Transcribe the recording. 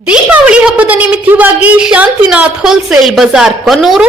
ದೀಪಾವಳಿ ಹಬ್ಬದ ನಿಮಿತ್ತವಾಗಿ ಶಾಂತಿನಾಥ್ ಹೋಲ್ಸೇಲ್ ಬಜಾರ್ ಕೊನ್ನೂರು